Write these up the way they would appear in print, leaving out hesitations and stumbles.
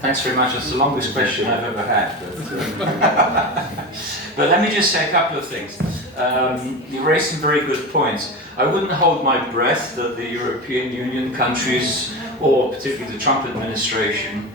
Thanks very much. That's the longest question I've ever had. But let me just say a couple of things. You raised some very good points. I wouldn't hold my breath that the European Union countries, or particularly the Trump administration,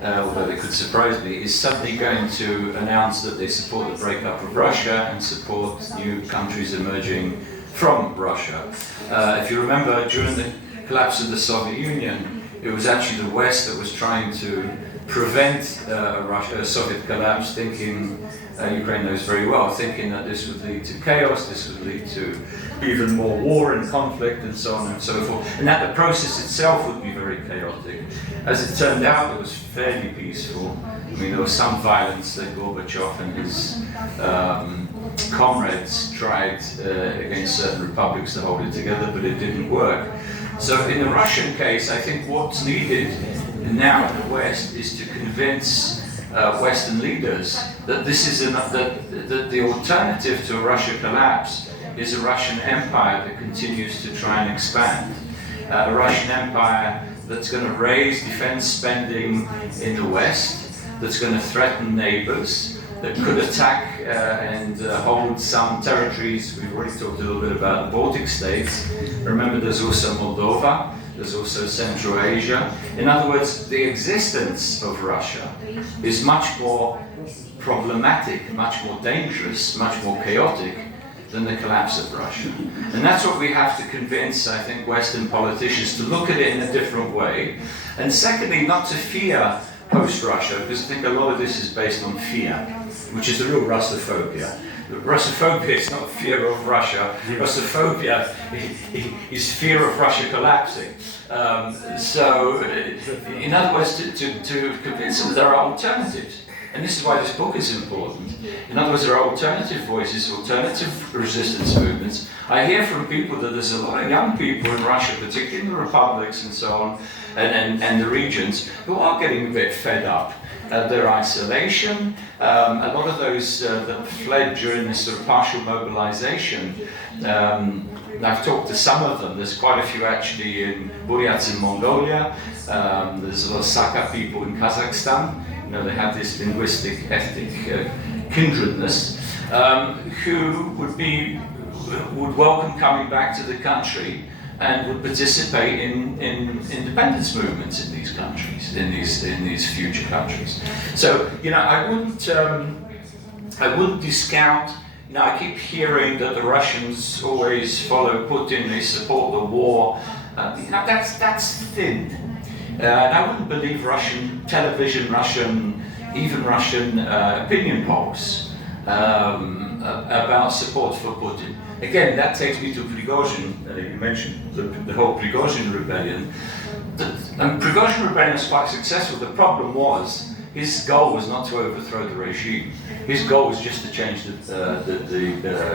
although they could surprise me, is suddenly going to announce that they support the breakup of Russia and support new countries emerging from Russia. If you remember, during the collapse of the Soviet Union, it was actually the West that was trying to prevent a Soviet collapse, thinking, Ukraine knows very well, thinking that this would lead to chaos, this would lead to even more war and conflict and so on and so forth, and that the process itself would be very chaotic. As it turned out, it was fairly peaceful. I mean, there was some violence that Gorbachev and his comrades tried against certain republics to hold it together, but it didn't work. So in the Russian case, I think what's needed now in the West is to convince Western leaders that this is that the alternative to a Russia collapse is a Russian empire that continues to try and expand. A Russian empire that's going to raise defense spending in the West, that's going to threaten neighbors, that could attack and hold some territories. We've already talked a little bit about the Baltic states. Remember, there's also Moldova, there's also Central Asia. In other words, the existence of Russia is much more problematic, much more dangerous, much more chaotic than the collapse of Russia. And that's what we have to convince, I think, Western politicians to look at it in a different way. And secondly, not to fear post-Russia, because I think a lot of this is based on fear, which is the real Russophobia. Russophobia is not fear of Russia. Russophobia is fear of Russia collapsing. So, in other words, to convince them that there are alternatives. And this is why this book is important. In other words, there are alternative voices, alternative resistance movements. I hear from people that there's a lot of young people in Russia, particularly in the republics and so on, and the regions, who are getting a bit fed up. Their isolation, a lot of those that fled during this sort of partial mobilization, I've talked to some of them. There's quite a few actually in Buryats in Mongolia. There's a lot of Sakha people in Kazakhstan. You know, they have this linguistic, ethnic kindredness, who would welcome coming back to the country and would participate in independence movements in these countries, in these future countries. So, you know, I wouldn't discount. You know, I keep hearing that the Russians always follow Putin, they support the war. You know, that's thin. And I wouldn't believe Russian television, even Russian opinion polls about support for Putin. Again, that takes me to Prigozhin. You mentioned the whole Prigozhin rebellion. And Prigozhin rebellion was quite successful. The problem was, his goal was not to overthrow the regime. His goal was just to change the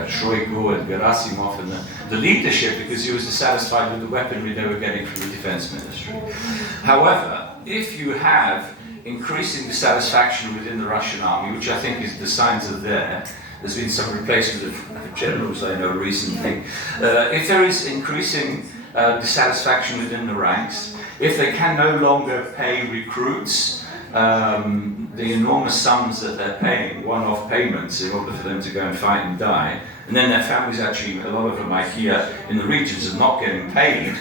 Shoigu and Gerasimov and the leadership, because he was dissatisfied with the weaponry they were getting from the defense ministry. However, if you have increasing dissatisfaction within the Russian army, which I think is the signs are there, there's been some replacement of generals I know recently. If there is increasing dissatisfaction within the ranks, if they can no longer pay recruits the enormous sums that they're paying, one-off payments, in order for them to go and fight and die, and then their families actually, a lot of them I hear in the regions, are not getting paid.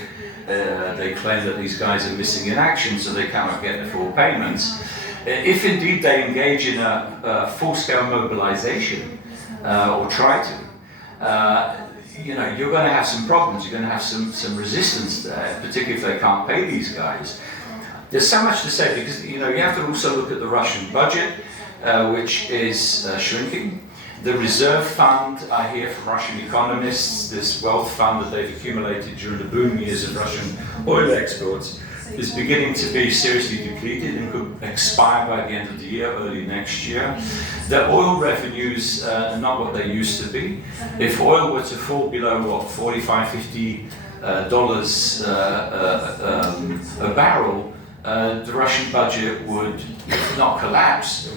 They claim that these guys are missing in action, so they cannot get the full payments. If indeed they engage in a full-scale mobilization, or try to, you know, you're going to have some problems. You're going to have some resistance there, particularly if they can't pay these guys. There's so much to say, because you know you have to also look at the Russian budget, which is shrinking. The reserve fund, I hear from Russian economists, this wealth fund that they've accumulated during the boom years of Russian oil exports, is beginning to be seriously depleted and could expire by the end of the year, early next year. The oil revenues are not what they used to be. If oil were to fall below, what, $45, $50 a barrel, the Russian budget would, if not collapse,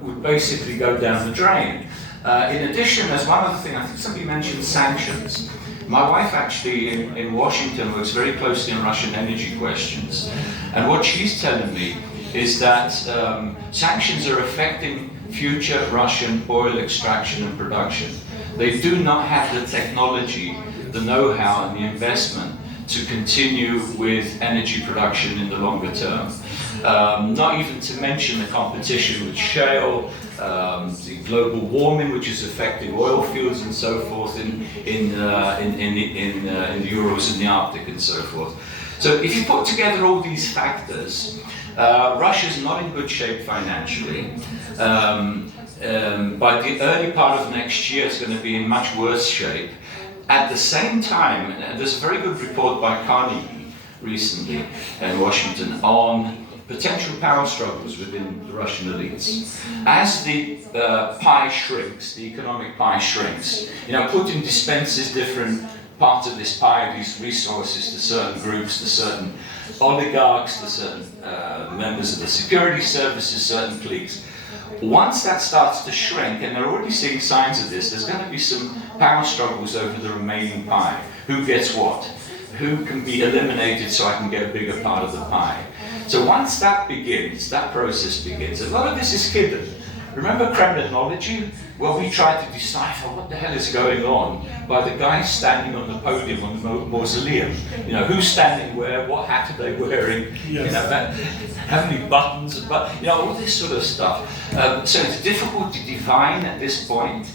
would basically go down the drain. In addition, there's one other thing, I think somebody mentioned sanctions. My wife actually in Washington works very closely on Russian energy questions, and what she's telling me is that sanctions are affecting future Russian oil extraction and production. They do not have the technology, the know-how and the investment to continue with energy production in the longer term. Not even to mention the competition with shale, the global warming which is affecting oil fields and so forth in the Urals and the Arctic and so forth. So if you put together all these factors, Russia's not in good shape financially. By the early part of next year, it's going to be in much worse shape. At the same time, there's a very good report by Carnegie recently in Washington on potential power struggles within the Russian elites. As the pie shrinks, the economic pie shrinks, Putin dispenses different parts of this pie, these resources to certain groups, to certain oligarchs, to certain members of the security services, certain cliques. Once that starts to shrink, and they're already seeing signs of this, there's going to be some power struggles over the remaining pie. Who gets what? Who can be eliminated so I can get a bigger part of the pie? So once that begins, that process begins, a lot of this is hidden. Remember Kremlinology? Well, we try to decipher what the hell is going on by the guy standing on the podium on the mausoleum. Who's standing where, what hat are they wearing, yes. How many buttons, all this sort of stuff. So it's difficult to divine at this point.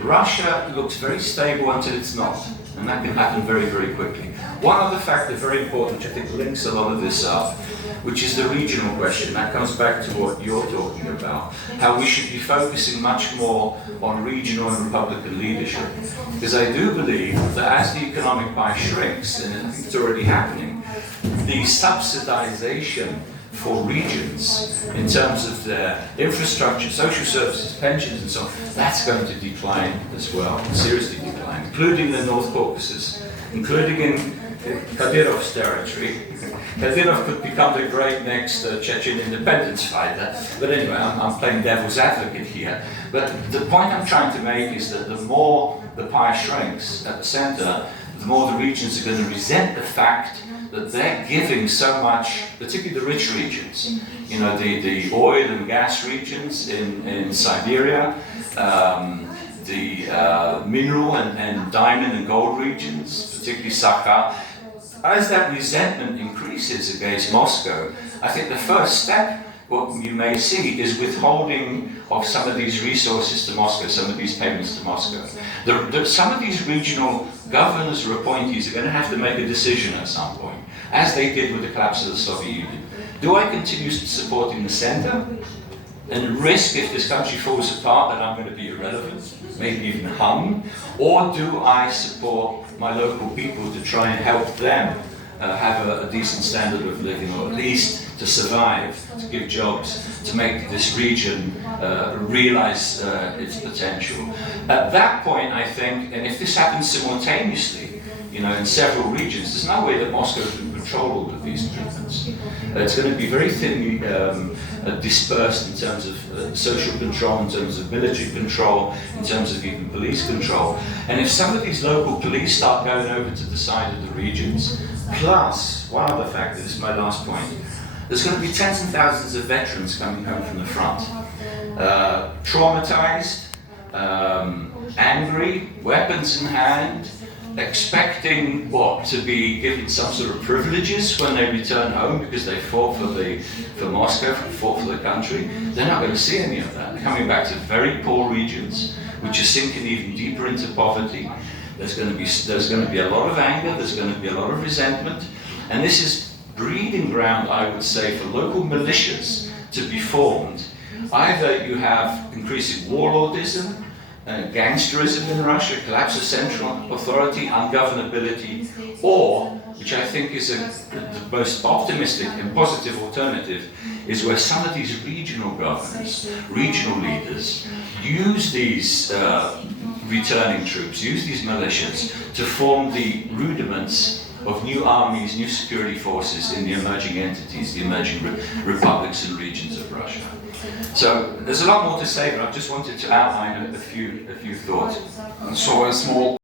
Russia looks very stable until it's not, and that can happen very, very quickly. One other factor, very important, which I think links a lot of this up, which is the regional question. That comes back to what you're talking about, how we should be focusing much more on regional and Republican leadership. Because I do believe that as the economic pie shrinks, and I think it's already happening, the subsidization for regions in terms of their infrastructure, social services, pensions and so on, that's going to decline as well, seriously decline, including the North Caucasus, including in Kadyrov's territory. Kadyrov could become the great next Chechen independence fighter, but anyway, I'm playing devil's advocate here. But the point I'm trying to make is that the more the pie shrinks at the center, the more the regions are going to resent the fact that they're giving so much, particularly the rich regions, the oil and gas regions in Siberia, the mineral and diamond and gold regions, particularly Sakha. As that resentment increases against Moscow, I think the first step, what you may see, is withholding of some of these resources to Moscow, some of these payments to Moscow. Some of these regional governors or appointees are going to have to make a decision at some point, as they did with the collapse of the Soviet Union. Do I continue supporting the center and risk, if this country falls apart, that I'm going to be irrelevant, maybe even hung? Or do I support my local people to try and help them have a decent standard of living, or at least to survive, to give jobs, to make this region realize its potential? At that point, I think, and if this happens simultaneously, in several regions, there's no way that Moscow can control all of these movements. It's going to be very thinly dispersed in terms of social control, in terms of military control, in terms of even police control. And if some of these local police start going over to the side of the regions, plus, one other factor, this is my last point, there's going to be tens and thousands of veterans coming home from the front. Traumatized, angry, weapons in hand, expecting to be given some sort of privileges when they return home because they fought for Moscow, fought for the country. They're not going to see any of that. They're coming back to very poor regions, which are sinking even deeper into poverty. There's going to be a lot of anger. There's going to be a lot of resentment, and this is breeding ground, I would say, for local militias to be formed. Either you have increasing warlordism, gangsterism in Russia, collapse of central authority, ungovernability, or, which I think is the most optimistic and positive alternative, is where some of these regional governors, regional leaders, use these returning troops, use these militias to form the rudiments of new armies, new security forces in the emerging entities, the emerging republics and regions of Russia. So there's a lot more to say, but I just wanted to outline a few thoughts. So a small